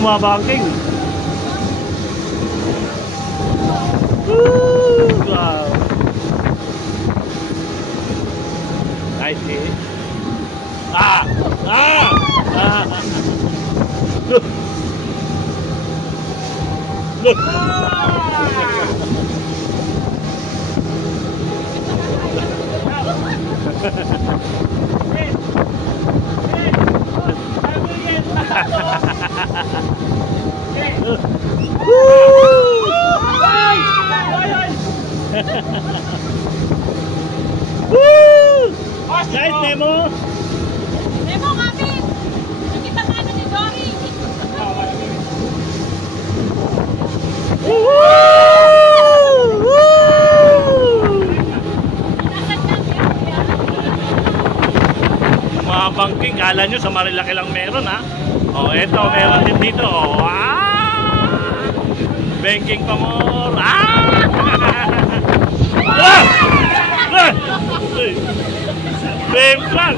bumabangking. Wow. Nice hit. Ah! Ah! Ah! Look! Look! Guys, Nemo! Nemo, kapit! Nakita nga na ni Dory! Mga bangking, kala nyo sa Marilaki lang meron, ha? O, eto, meron din dito. Banking pa more. Same lang.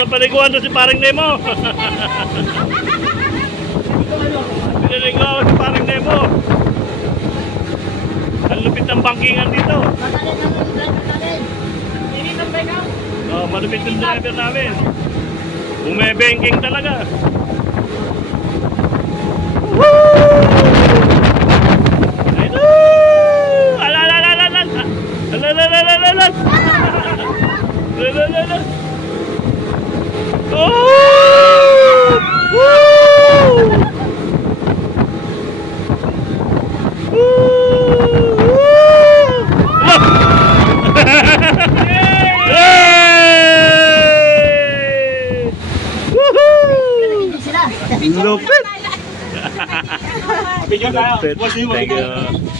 Napaliguan doon si Paring Nemo. Pinaliguan si Paring Nemo. Ang lupit ng bangkingan dito. Oh, malupit yung driver namin. Bume-banking talaga. Lupit! Lupit. Thank you.